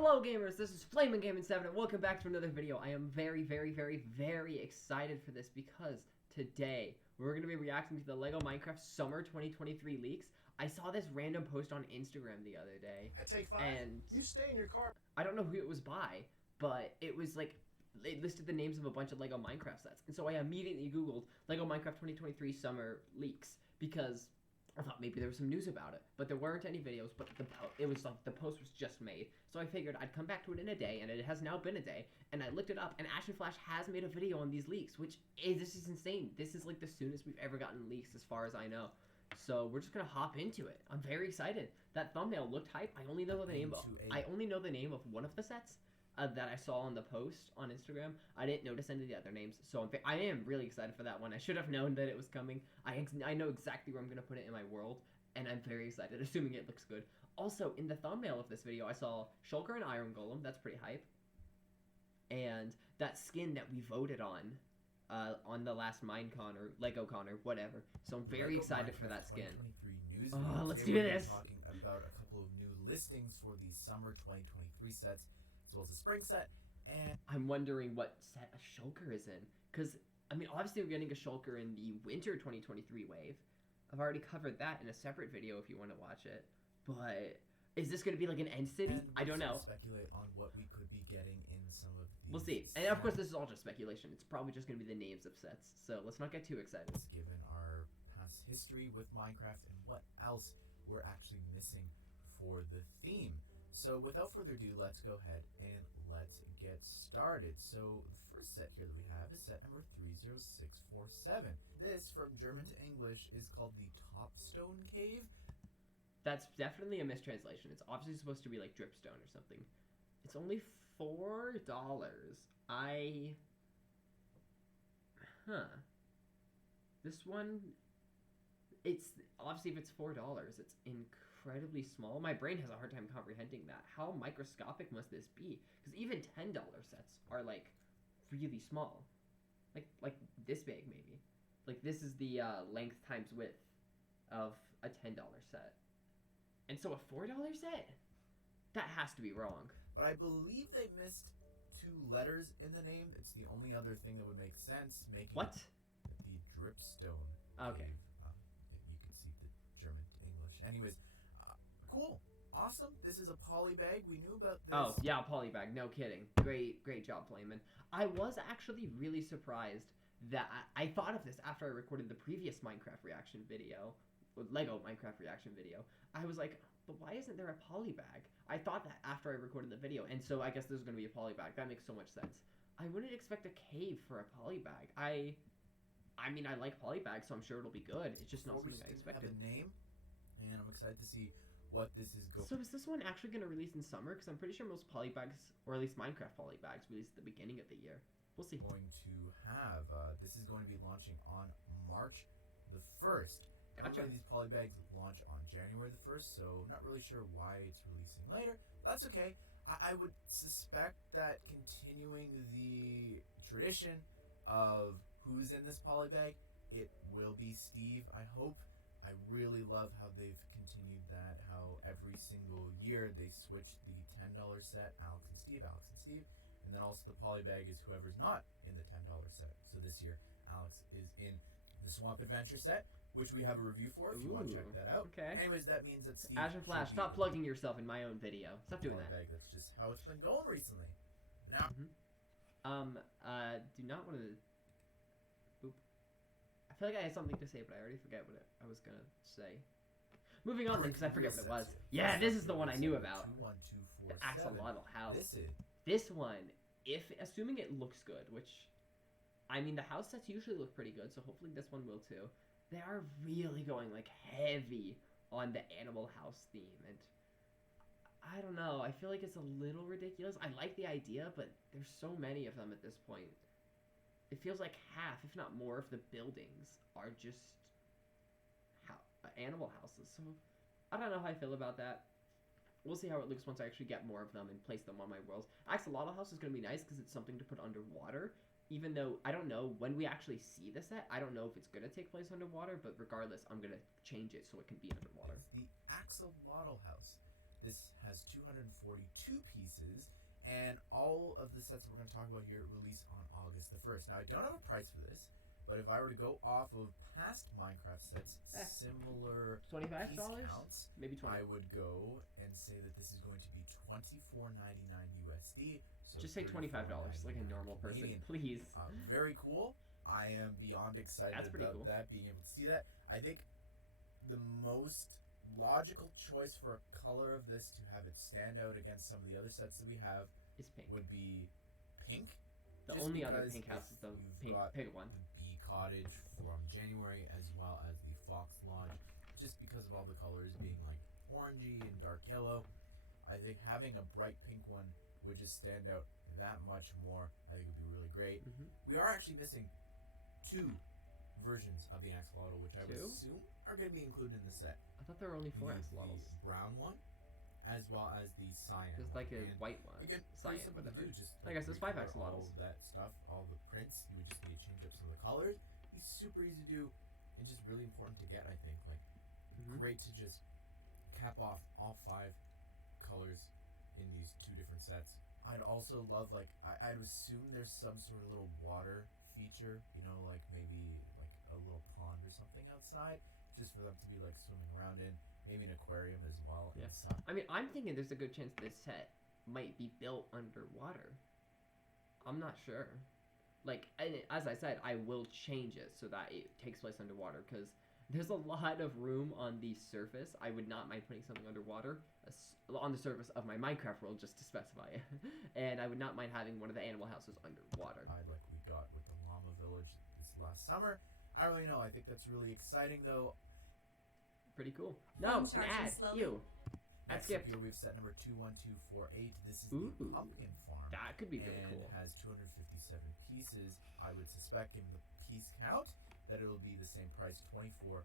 Hello gamers, this is Flamin' Gaming 7 and welcome back to another video. I am very excited for this because today we're going to be reacting to the LEGO Minecraft Summer 2023 leaks. I saw this random post on Instagram the other day. At Take 5, and you stay in your car. I don't know who it was by, but it was like, it listed the names of a bunch of LEGO Minecraft sets. And so I immediately Googled LEGO Minecraft 2023 Summer leaks because I thought maybe there was some news about it, but there weren't any videos, but it was like the post was just made. So I figured I'd come back to it in a day, and it has now been a day, and I looked it up, and Action Flash has made a video on these leaks, this is insane. This is like the soonest we've ever gotten leaks as far as I know. So we're just gonna hop into it. I'm very excited. That thumbnail looked hype. I only know the name of one of the sets that I saw on the post on Instagram. I didn't notice any of the other names, so I am really excited for that one. I should have known that it was coming. I know exactly where I'm going to put it in my world, and I'm very excited, assuming it looks good. Also, in the thumbnail of this video, I saw Shulker and Iron Golem. That's pretty hype. And that skin that we voted on the last Minecon or LegoCon or whatever. So I'm very excited for that skin. News let's do this. Talking about a couple of new listings for the summer 2023 sets, as well as a spring set, and I'm wondering what set a Shulker is in, because I mean obviously we're getting a Shulker in the winter 2023 wave. I've already covered that in a separate video if you want to watch it, but is this going to be like an end city? I don't know. Speculate on what we could be getting in some of these. We'll see, and of course this is all just speculation. It's probably just going to be the names of sets, so let's not get too excited. Given our past history with Minecraft and what else we're actually missing for the theme. So without further ado, let's go ahead and let's get started. So the first set here that we have is set number 30647. This, from German to English, is called the Topstone Cave. That's definitely a mistranslation. It's obviously supposed to be like dripstone or something. It's only $4. This one, it's obviously if it's $4, it's incredibly small. My brain has a hard time comprehending that. How microscopic must this be? Because even $10 sets are like really small, like this big maybe. Like this is the length times width of a $10 set, and so a $4 set, that has to be wrong. But I believe they missed 2 letters in the name. It's the only other thing that would make sense. Making what? The dripstone. Okay. Cave. You can see the German to English. Anyways, cool, awesome. This is a poly bag. We knew about this. Oh yeah, poly bag. No kidding. Great job, Flamin'. I was actually really surprised that I thought of this after I recorded the previous Minecraft reaction video, LEGO Minecraft reaction video. I was like, but why isn't there a poly bag? I thought that after I recorded the video, and so I guess there's going to be a poly bag. That makes so much sense. I wouldn't expect a cave for a poly bag. I mean, I like poly bags, so I'm sure it'll be good. It's just not something I expected. Have a name, and I'm excited to see what this is going. So is this one actually going to release in summer? Because I'm pretty sure most poly bags, or at least Minecraft poly bags, release at the beginning of the year. We'll see. Going to have this is going to be launching on March the 1st. Gotcha. These poly bags launch on January the 1st, so not really sure why it's releasing later. That's okay. I would suspect that continuing the tradition of who's in this poly bag, it will be Steve, I hope. I really love how they've continued that, how every single year they switch the $10 set, Alex and Steve, and then also the poly bag is whoever's not in the $10 set. So this year, Alex is in the Swamp Adventure set, which we have a review for if you want to check that out. Okay. Anyways, that means that Steve... Action Flash, stop plugging yourself in my own video. Stop doing that. Bag. That's just how it's been going recently. Now... do not want to... Boop. I feel like I had something to say, but I already forget what I was going to say. Moving on then, because I forget what it was. Yeah, this is the one I knew about. The axolotl house. This one, assuming it looks good, which... I mean, the house sets usually look pretty good, so hopefully this one will too. They are really going, like, heavy on the Animal House theme, and I don't know, I feel like it's a little ridiculous. I like the idea, but there's so many of them at this point. It feels like half, if not more, of the buildings are just animal houses, so I don't know how I feel about that. We'll see how it looks once I actually get more of them and place them on my worlds. Axolotl House is going to be nice because it's something to put underwater. Even though, I don't know, when we actually see the set, I don't know if it's going to take place underwater, but regardless, I'm going to change it so it can be underwater. It's the Axolotl House. This has 242 pieces, and all of the sets that we're going to talk about here release on August the 1st. Now, I don't have a price for this, but if I were to go off of past Minecraft sets, similar $25, piece counts, maybe 20. I would go and say that this is going to be $24.99 USD. So just say $25 like a normal person, Canadian. please. Very cool. I am beyond excited about cool. that, being able to see that. I think the most logical choice for a color of this to have it stand out against some of the other sets that we have is pink. would be pink. The only other pink house is the pink one. The Bee Cottage from January, as well as the Fox Lodge, just because of all the colors being like orangey and dark yellow. I think having a bright pink one would just stand out that much more. I think would be really great. We are actually missing 2 versions of the axolotl, which I would assume are going to be included in the set. I thought there were only 4 axolotls. The brown one, as well as the cyan. There's like a white one. Again, cyan, something to do. Just I guess there's 5 recolor axolotls. All that stuff, all the prints. You would just need to change up some of the colors. It's super easy to do, and just really important to get. I think great to just cap off all 5 colors in these 2 different sets. I'd also love I'd assume there's some sort of little water feature, like maybe like a little pond or something outside, just for them to be like swimming around in. Maybe an aquarium as well. Yeah. I mean, I'm thinking there's a good chance this set might be built underwater. I'm not sure. Like, as I said, I will change it so that it takes place underwater, because there's a lot of room on the surface. I would not mind putting something underwater on the surface of my Minecraft world, just to specify it. And I would not mind having one of the animal houses underwater. Like we got with the llama village this last summer. I don't really know. I think that's really exciting, though. Pretty cool. No, an ad. You. Ad skipped. Here we have set number 21248. This is the pumpkin farm. That could be really cool. And it has 257 pieces. I would suspect, given the piece count, that it'll be the same price, $24.99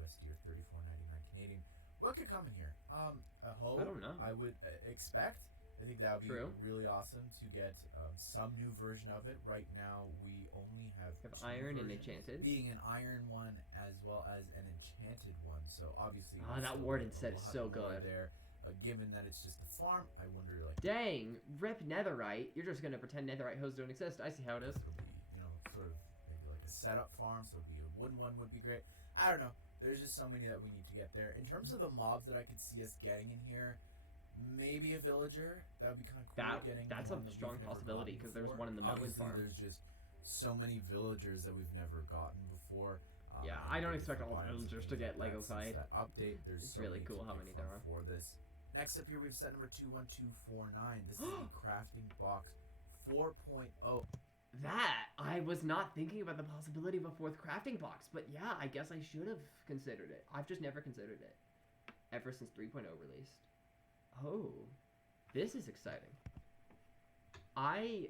USD or $34.99 Canadian. What could come in here? A hoe. I don't know. I would expect. I think that would be really awesome to get some new version of it. Right now, we only have iron and enchanted. Being an iron one as well as an enchanted one. So obviously, that warden set is so good. There, given that it's just a farm, I wonder dang, rip netherite. You're just gonna pretend netherite hoes don't exist. I see how it is. It'll be, sort of maybe like a setup farm. So it'd be a wooden one would be great. I don't know. There's just so many that we need to get there. In terms of the mobs that I could see us getting in here, maybe a villager. That would be kind of cool. That's a strong possibility, because there's one in the mountain farm. There's just so many villagers that we've never gotten before. Yeah, I don't expect all the villagers to get Lego-fied. That update. It's so really cool how many there are for this. Next up here, we have set number 21249. This is the crafting box 4.0. That, I was not thinking about the possibility of a 4th crafting box, but yeah, I guess I should have considered it. I've just never considered it, ever since 3.0 released. Oh, this is exciting. I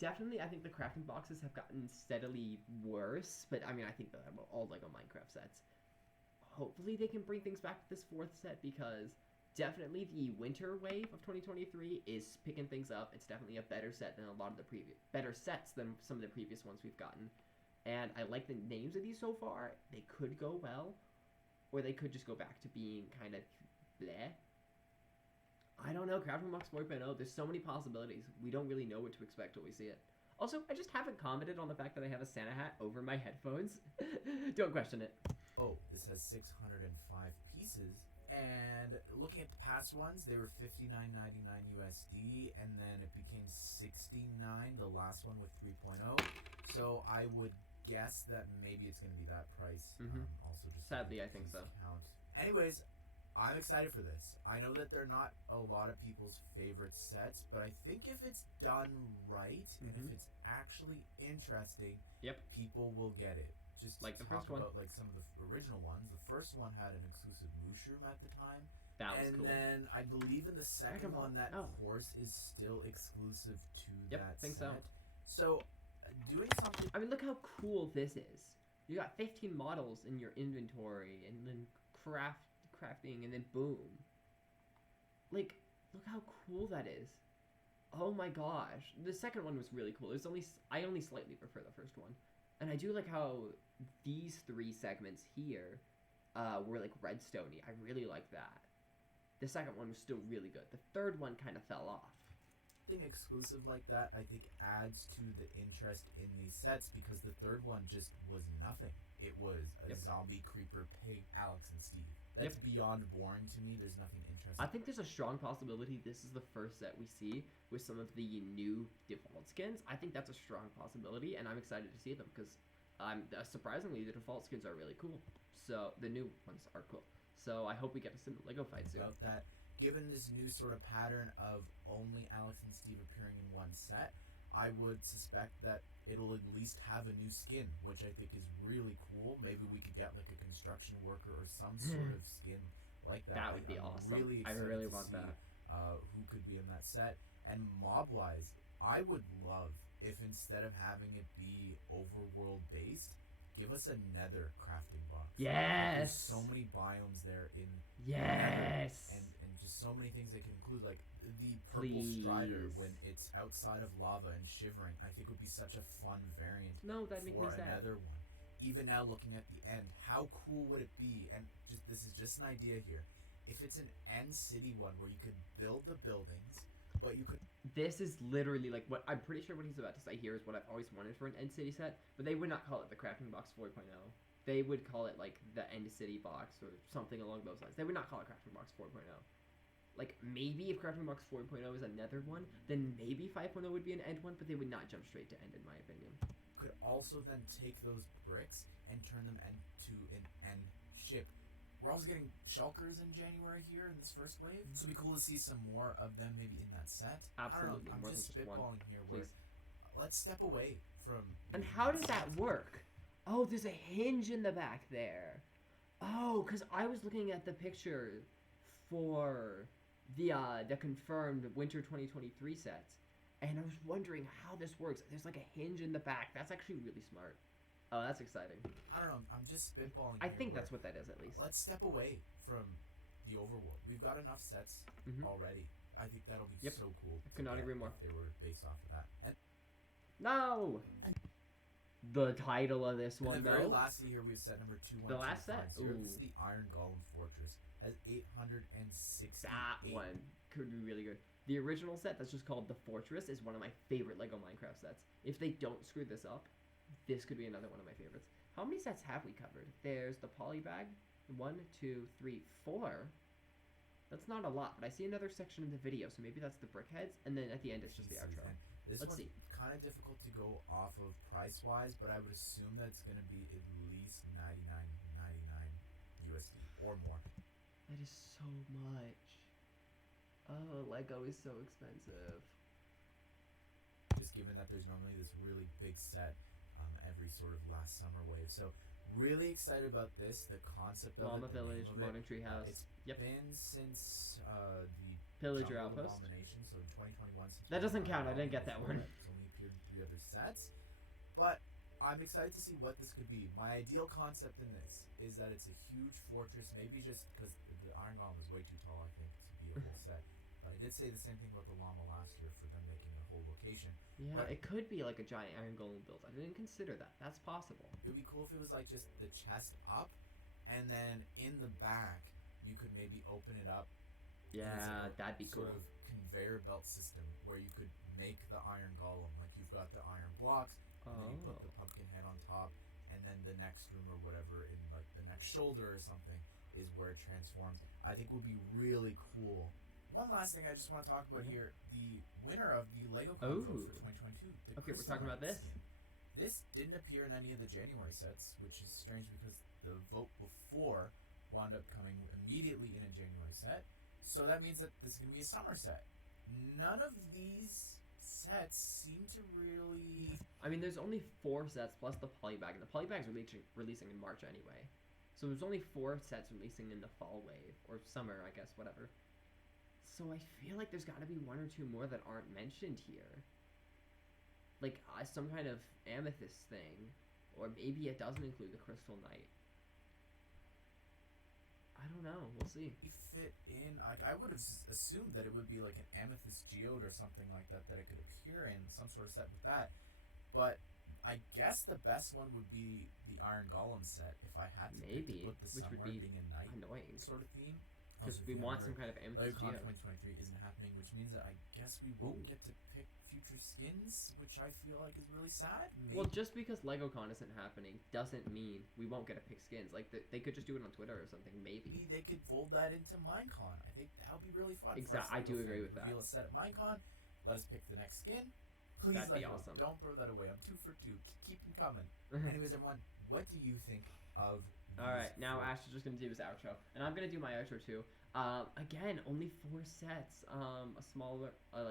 think the crafting boxes have gotten steadily worse, but I mean, I think that about all Lego Minecraft sets. Hopefully they can bring things back to this 4th set, because definitely the winter wave of 2023 is picking things up. It's definitely a better set than a lot of the better sets than some of the previous ones we've gotten. And I like the names of these so far. They could go well, or they could just go back to being kind of bleh. I don't know, Crafting Box 4.0, there's so many possibilities. We don't really know what to expect till we see it. Also, I just haven't commented on the fact that I have a Santa hat over my headphones. Don't question it. Oh, this has 605 pieces. And looking at the past ones, they were $59.99 USD, and then it became $69, the last one with 3.0. So I would guess that maybe it's going to be that price. Also, just sadly, I think so. Count. Anyways, I'm excited for this. I know that they're not a lot of people's favorite sets, but I think if it's done right and if it's actually interesting, people will get it. Just like the first one, about like some of the original ones. The first one had an exclusive mushroom at the time. That was cool. And then I believe in the second one, that horse is still exclusive to that think set. So doing something. I mean, look how cool this is. You got 15 models in your inventory, and then crafting, and then boom. Like, look how cool that is. Oh my gosh, the second one was really cool. I only slightly prefer the first one. And I do like how these 3 segments here were like redstone-y. I really like that. The second one was still really good. The third one kind of fell off. Something exclusive like that, I think, adds to the interest in these sets because the third one just was nothing. It was a zombie, creeper, pig, Alex, and Steve. That's beyond boring to me. There's nothing interesting. I think there's a strong possibility this is the first set we see with some of the new default skins. I think that's a strong possibility, and I'm excited to see them because surprisingly, the default skins are really cool. So the new ones are cool. So I hope we get to see the Lego fight soon. About that, given this new sort of pattern of only Alex and Steve appearing in one set, I would suspect that it'll at least have a new skin, which I think is really cool. Maybe we could get like a construction worker or some sort of skin like that. That would be awesome. Really I excited really to want see, that. who could be in that set. And mob-wise, I would love if instead of having it be overworld based, give us a nether crafting box. Yes! There's so many biomes there in Yes! Nether, and just so many things they can include, like the purple strider when it's outside of lava and shivering. I think would be such a fun variant that makes me for sad. another one. Even now looking at the end, how cool would it be? And this is just an idea here. If it's an end city one where you could build the buildings, but you could... This is literally like what I'm pretty sure what he's about to say here is what I've always wanted for an end city set, but they would not call it the crafting box 4.0. They would call it like the end city box or something along those lines. They would not call it crafting box 4.0. Like maybe if crafting box 4.0 is a nether one, then maybe 5.0 would be an end one, but they would not jump straight to end in my opinion. Could also then take those bricks and turn them into an end ship. We're also getting shulkers in January here in this first wave, so it'd be cool to see some more of them maybe in that set. Absolutely, I don't know, I'm just spitballing here. Where let's step away from. And how does that work? Oh, there's a hinge in the back there. Oh, because I was looking at the picture for the confirmed Winter 2023 sets, and I was wondering how this works. There's like a hinge in the back. That's actually really smart. Oh, that's exciting. I don't know. I'm just spitballing. I think that's what that is, at least. Let's step away from the overworld. We've got enough sets already. I think that'll be so cool. I could not agree more. If they were based off of that. And no! The title of this one, the very lastly here, we have set number 2. The last set? This is the Iron Golem Fortress. Has 860. That one could be really good. The original set that's just called The Fortress is one of my favorite LEGO Minecraft sets. If they don't screw this up, this could be another one of my favorites. How many sets have we covered? There's the polybag. 1, 2, 3, 4. That's not a lot, but I see another section in the video, so maybe that's the brickheads, and then at the end it's just the outro. Let's see. Kind of difficult to go off of price-wise, but I would assume that it's going to be at least $99.99 USD or more. That is so much. Oh, Lego is so expensive. Just given that there's normally this really big set every sort of last summer wave. So really excited about this. The concept of Llama Village, Modern Treehouse. It's been since the Pillager Jungle Outpost. Abomination, so in 2021. That doesn't count. I didn't get that one. It's only appeared in 3 other sets. But I'm excited to see what this could be. My ideal concept in this is that it's a huge fortress, maybe just because the Iron Golem is way too tall, I think, to be a whole set. But I did say the same thing about the llama last year for them making a whole location. Yeah, but it could be like a giant Iron Golem build. I didn't consider that. That's possible. It would be cool if it was like just the chest up, and then in the back, you could maybe open it up. Yeah, that'd be cool. Sort of conveyor belt system where you could make the Iron Golem. Like you've got the iron blocks, and then you put the pumpkin head on top, and then the next room or whatever in like the next shoulder or something is where it transforms. I think would be really cool. One last thing I just want to talk about here: the winner of the LEGO Con vote for 2022. Okay, we're talking about this. Skin. This didn't appear in any of the January sets, which is strange because the vote before wound up coming immediately in a January set. So that means that this is going to be a summer set. None of these sets seem to really... I mean, there's only 4 sets plus the polybag, and the polybag's releasing in March anyway. So there's only 4 sets releasing in the fall wave, or summer, I guess, whatever. So I feel like there's got to be 1 or 2 more that aren't mentioned here. Like, some kind of amethyst thing, or maybe it doesn't include the Crystal Knight. I don't know. We'll see. Fit in. Like, I would have assumed that it would be like an amethyst geode or something like that that it could appear in some sort of set with that. But I guess the best one would be the Iron Golem set if I had to put the summer being a night annoying sort of theme. because Also, we if you want haven't some kind of heard, amethyst LegoCon geode. 2023 isn't happening, which means that I guess we won't get to pick future skins, which I feel like is really sad. Maybe. Well, just because LegoCon isn't happening doesn't mean we won't get to pick skins. Like, they could just do it on Twitter or something, maybe. Maybe they could fold that into Minecon. I think that would be really fun. Exactly, I do agree with that. Reveal a set at Minecon. Let us pick the next skin. Please, That'd be awesome. Don't throw that away. I'm 2 for 2. Keep them coming. Anyways, everyone, what do you think of? Alright, now Ash is just going to do his outro. And I'm going to do my outro too. Again, only 4 sets. A smaller, a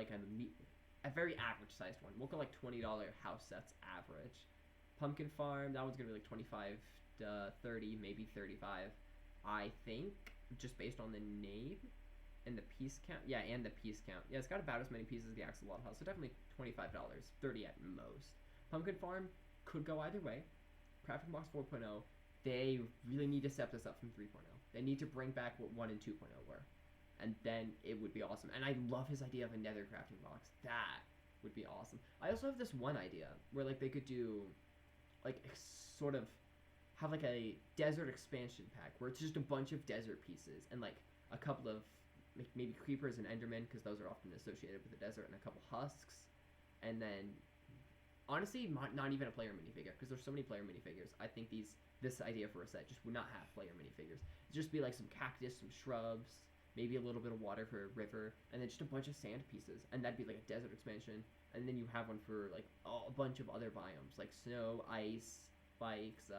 very average sized one. We'll go like $20 house sets average. Pumpkin Farm, that one's going to be like 25 to 30, maybe 35. I think, just based on the name and the piece count. Yeah, and the piece count. Yeah, it's got about as many pieces as the Axolotl house, so definitely $25, 30 at most. Pumpkin Farm could go either way. Crafting Box 4.0, they really need to step this up from 3.0. They need to bring back what 1 and 2.0 were. And then it would be awesome. And I love his idea of a nether crafting box. That would be awesome. I also have this one idea where like they could do like sort of have like a desert expansion pack where it's just a bunch of desert pieces and like a couple of maybe creepers and endermen, because those are often associated with the desert, and a couple husks. And then honestly, not even a player minifigure, because there's so many player minifigures. I think this idea for a set just would not have player minifigures. It'd just be like some cactus, some shrubs, maybe a little bit of water for a river, and then just a bunch of sand pieces. And that'd be like a desert expansion. And then you have one for like a bunch of other biomes, like snow, ice, spikes,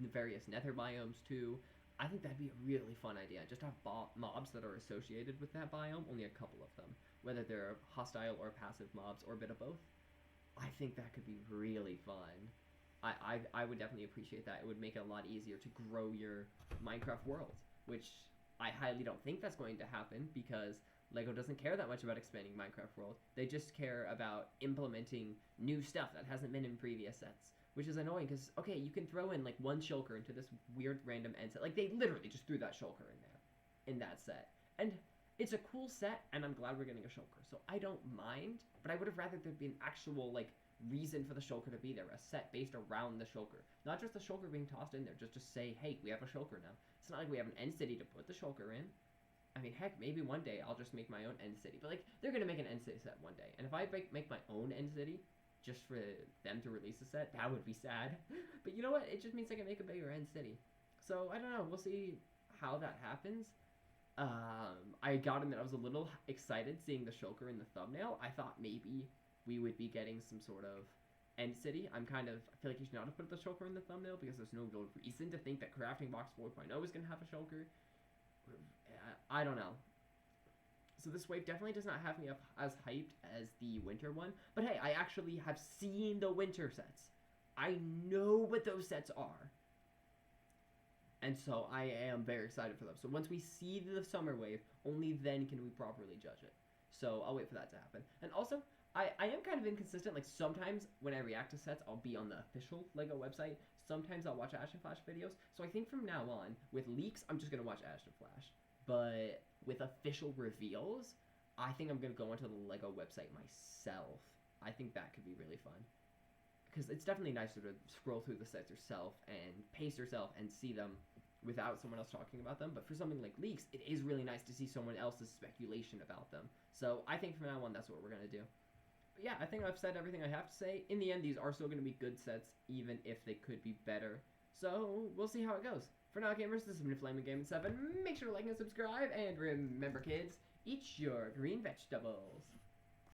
the various nether biomes too. I think that'd be a really fun idea. Just have mobs that are associated with that biome, only a couple of them. Whether they're hostile or passive mobs or a bit of both. I think that could be really fun. I would definitely appreciate that. It would make it a lot easier to grow your Minecraft world, which I highly don't think that's going to happen because LEGO doesn't care that much about expanding Minecraft world. They just care about implementing new stuff that hasn't been in previous sets, which is annoying because, okay, you can throw in like one shulker into this weird random end set. Like they literally just threw that shulker in there, in that set. And it's a cool set, and I'm glad we're getting a shulker, so I don't mind, but I would have rather there be an actual, like, reason for the shulker to be there, a set based around the shulker. Not just the shulker being tossed in there, just to say, hey, we have a shulker now. It's not like we have an end city to put the shulker in. I mean, heck, maybe one day I'll just make my own end city, but, like, they're gonna make an end city set one day, and if I make my own end city, just for them to release a set, that would be sad. But you know what? It just means I can make a bigger end city. So, I don't know, we'll see how that happens. I gotta admit, I was a little excited seeing the shulker in the thumbnail. I thought maybe we would be getting some sort of end city. I feel like you should not have put the shulker in the thumbnail because there's no real reason to think that Crafting Box 4.0 is gonna have a shulker. I don't know. So this wave definitely does not have me up as hyped as the winter one. But hey, I actually have seen the winter sets. I know what those sets are. And so I am very excited for them. So once we see the summer wave, only then can we properly judge it. So I'll wait for that to happen. And also, I am kind of inconsistent. Like sometimes when I react to sets, I'll be on the official LEGO website. Sometimes I'll watch Ash and Flash videos. So I think from now on, with leaks, I'm just going to watch Ash and Flash. But with official reveals, I think I'm going to go onto the LEGO website myself. I think that could be really fun. Because it's definitely nicer to scroll through the sets yourself and pace yourself and see them without someone else talking about them. But for something like leaks, it is really nice to see someone else's speculation about them. So I think from now on, that's what we're going to do. But yeah, I think I've said everything I have to say. In the end, these are still going to be good sets, even if they could be better. So we'll see how it goes. For now, gamers, this has been Flaming Gaming 7. Make sure to like and subscribe. And remember, kids, eat your green vegetables.